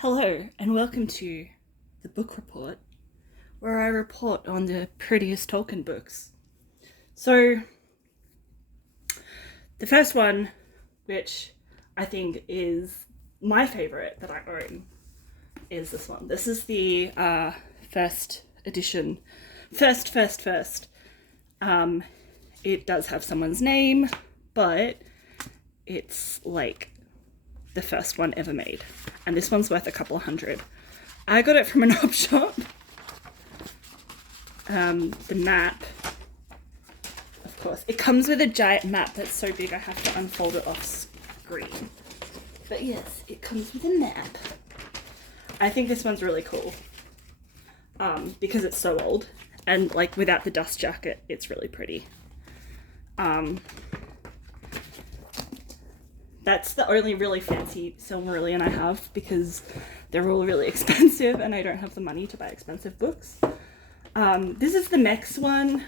Hello, and welcome to the book report, where I report on the prettiest Tolkien books. So, the first one, which I think is my favourite that I own, is this one. This is the first edition. First. It does have someone's name, but it's like the first one ever made. And this one's worth a couple hundred. I got it from an op shop. The map, of course. It comes with a giant map that's so big I have to unfold it off screen. But yes, it comes with a map. I think this one's really cool. Because it's so old. And like without the dust jacket, it's really pretty. That's the only really fancy Silmarillion I have because they're all really expensive and I don't have the money to buy expensive books. This is the Mex one,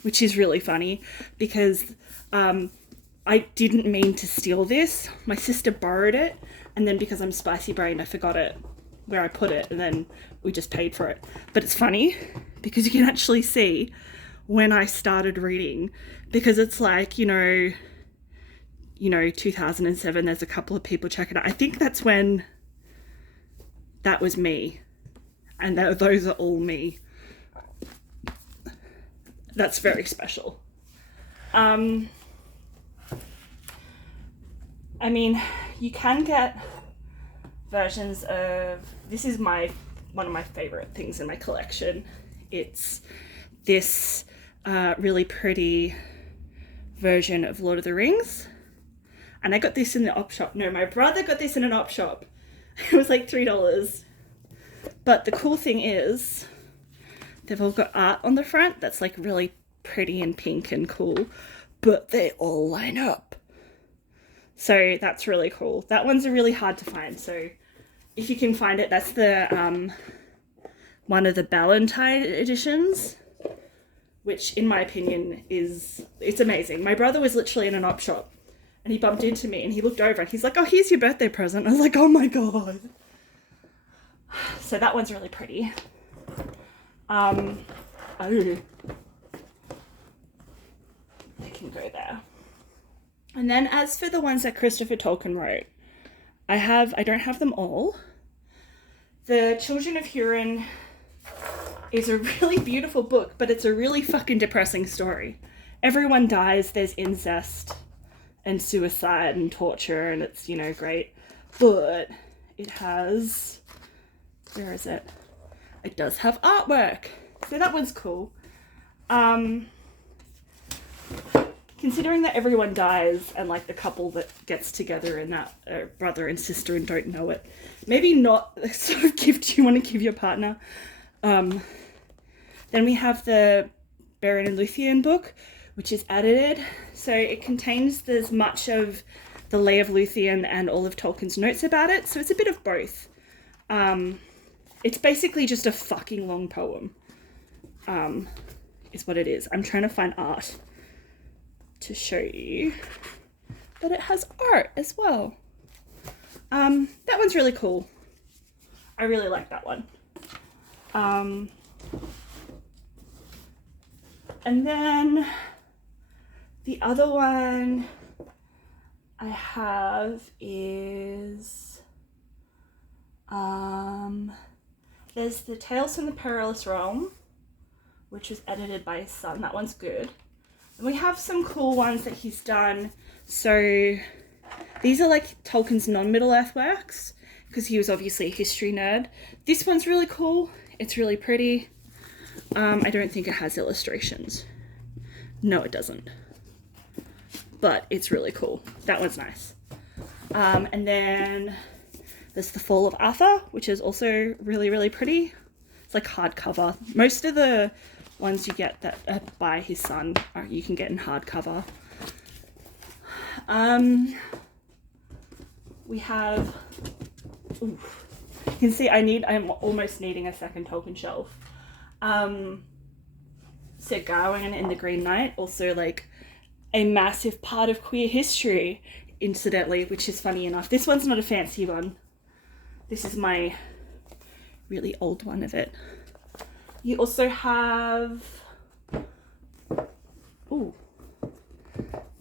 which is really funny because I didn't mean to steal this. My sister borrowed it, and then because I'm spicy brained, I forgot it where I put it, and then we just paid for it. But it's funny because you can actually see when I started reading, because it's like, 2007, there's a couple of people checking it out. I think that's when that was me. And those are all me. That's very special. I mean, you can get versions of, this is one of my favorite things in my collection. It's this really pretty version of Lord of the Rings. And I got this in the op shop. No, my brother got this in an op shop. It was like $3. But the cool thing is, they've all got art on the front that's like really pretty and pink and cool. But they all line up. So that's really cool. That one's really hard to find. So if you can find it, that's the one of the Ballantine editions, which in my opinion it's amazing. My brother was literally in an op shop. And he bumped into me and he looked over and he's like, "Oh, here's your birthday present." I was like, "Oh my God." So that one's really pretty. They can go there. And then as for the ones that Christopher Tolkien wrote, I don't have them all. The Children of Hurin is a really beautiful book, but it's a really fucking depressing story. Everyone dies, there's incest and suicide and torture, and it's, great. But it has, where is it? It does have artwork. So that one's cool. Considering that everyone dies and like the couple that gets together and that are brother and sister and don't know it, maybe not the sort of gift you want to give your partner. Then we have the Beren and Luthien book, which is edited. So it contains as much of the Lay of Luthien and all of Tolkien's notes about it. So it's a bit of both. It's basically just a fucking long poem, is what it is. I'm trying to find art to show you, but it has art as well. That one's really cool. I really like that one. And then the other one I have is, there's the Tales from the Perilous Realm, which was edited by his son. That one's good. And we have some cool ones that he's done. So these are like Tolkien's non-Middle-earth works, because he was obviously a history nerd. This one's really cool. It's really pretty. I don't think it has illustrations. No, it doesn't. But it's really cool. That one's nice. And then there's The Fall of Arthur, which is also really, really pretty. It's like hardcover. Most of the ones you get that are by his son you can get in hardcover. We have... Ooh. You can see I'm almost needing a second Tolkien shelf. Sir Gawain in The Green Knight, also like a massive part of queer history, incidentally, which is funny enough. This one's not a fancy one. This is my really old one of it. You also have, ooh,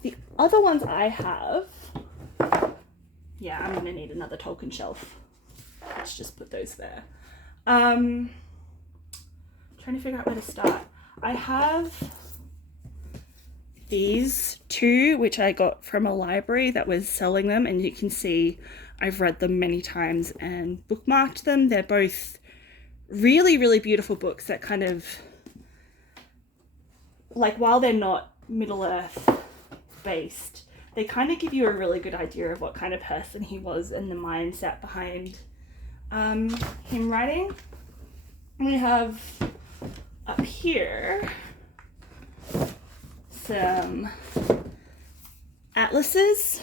the other ones I have, yeah, I'm gonna need another Tolkien shelf. Let's just put those there. Trying to figure out where to start. I have these two, which I got from a library that was selling them, and you can see I've read them many times and bookmarked them. They're both really, really beautiful books that kind of, like, while they're not Middle-earth based, they kind of give you a really good idea of what kind of person he was and the mindset behind him writing. We have up here some atlases,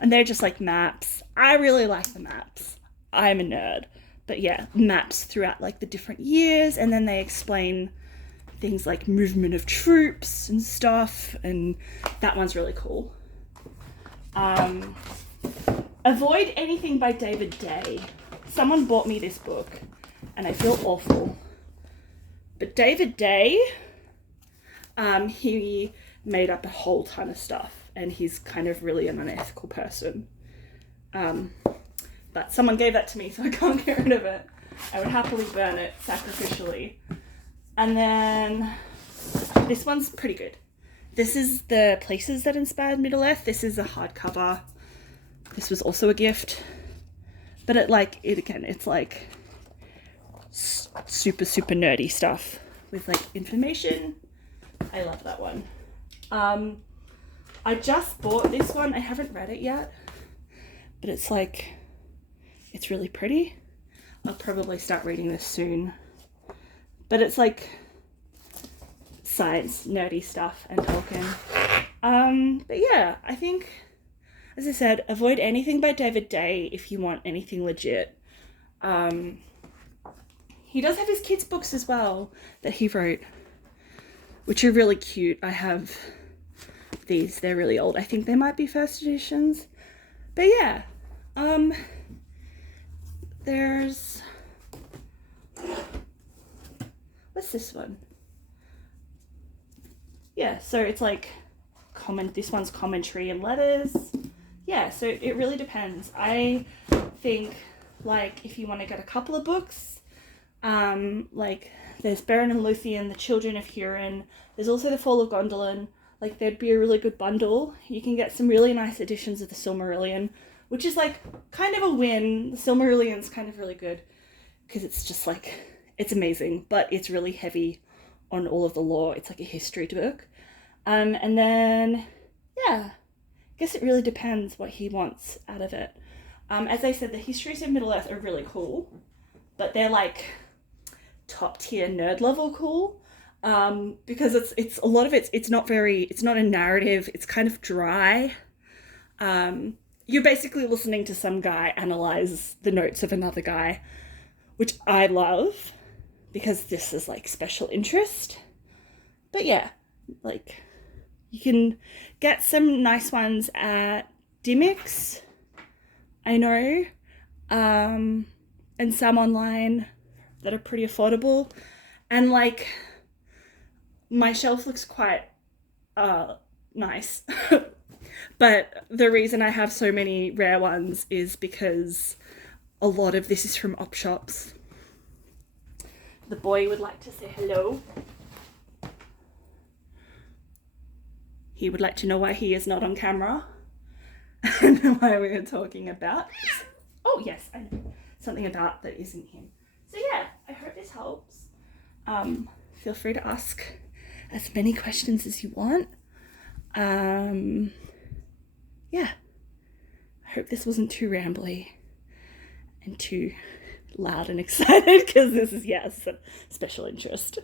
and they're just like maps. I really like the maps. I'm a nerd. But yeah, maps throughout like the different years, and then they explain things like movement of troops and stuff, and that one's really cool. Avoid Anything by David Day. Someone bought me this book, and I feel awful. But David Day, he made up a whole ton of stuff, and he's kind of really an unethical person. But someone gave that to me, so I can't get rid of it. I would happily burn it sacrificially. And then this one's pretty good. This is The Places That Inspired Middle-earth. This is a hardcover. This was also a gift. But it's like super, super nerdy stuff with like information. I love that one. I just bought this one. I haven't read it yet, but it's really pretty. I'll probably start reading this soon. But it's like science, nerdy stuff, and Tolkien. But yeah, I think, as I said, avoid anything by David Day if you want anything legit. He does have his kids' books as well that he wrote, which are really cute. I have these. They're really old. I think they might be first editions. But yeah, there's, what's this one? Yeah, so it's like this one's commentary and letters. Yeah, so it really depends. I think, like, if you want to get a couple of books, like there's Beren and Luthien, The Children of Hurin. There's also The Fall of Gondolin. Like, there'd be a really good bundle. You can get some really nice editions of the Silmarillion, which is like kind of a win. The Silmarillion's kind of really good because it's just like, it's amazing, but it's really heavy on all of the lore. It's like a history book. And then, yeah, I guess it really depends what he wants out of it. As I said, the histories of Middle-earth are really cool, but they're like top tier nerd level cool. Because it's a lot of it's not a narrative. It's kind of dry. You're basically listening to some guy analyze the notes of another guy, which I love because this is like special interest. But yeah, like you can get some nice ones at Dimmicks, I know, and some online that are pretty affordable. And like, my shelf looks quite nice. But the reason I have so many rare ones is because a lot of this is from op shops. The boy would like to say hello. He would like to know why he is not on camera and why we are talking about. Oh yes, I know. Something about that isn't him. So yeah, I hope this helps. Feel free to ask as many questions as you want. Yeah, I hope this wasn't too rambly and too loud and excited because this is, yes, a special interest.